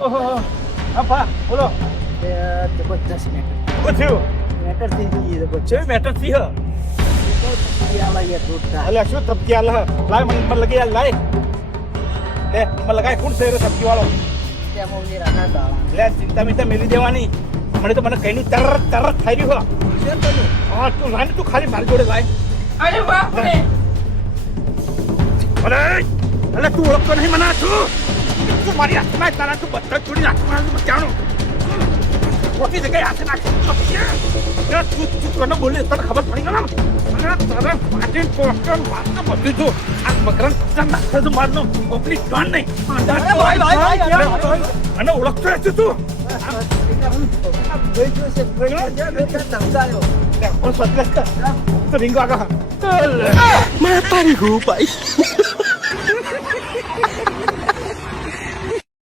ઓહો હા ભા બોલો જબરદસ્ત મેટર શું થયું મેટર થઈ ગઈ છે મેટર થી હ અલ્યા શું ધબકી આલ હ લાય મને લગી યાર લાય લે મને લગાય કોણ છે ધબકી વાળો લે ચિંતા મિંતા મેલી દેવાની મને તો મને કઈનું તરત થઈ રહ્યું હા તું લાય તું ખાલી મારી જોડે લાય અરે બાપ રે અરે અલે તું ઓળખતો નહીં મને તું મારી હાથમાં તારા તું બધા છોડી હાથમાં જાણો મોટી જગ્યાએ હાથે નાખી તું કોને બોલી તને ખબર પડી ગયો અને તારે માટી પોસ્ટર વાતને બધું જો આ મકરન નાખે તો મારનો કોપલી ડોન નહીં અને ઓળખતો હશે તું રીંગો આગળ Mata nih gue, Pak.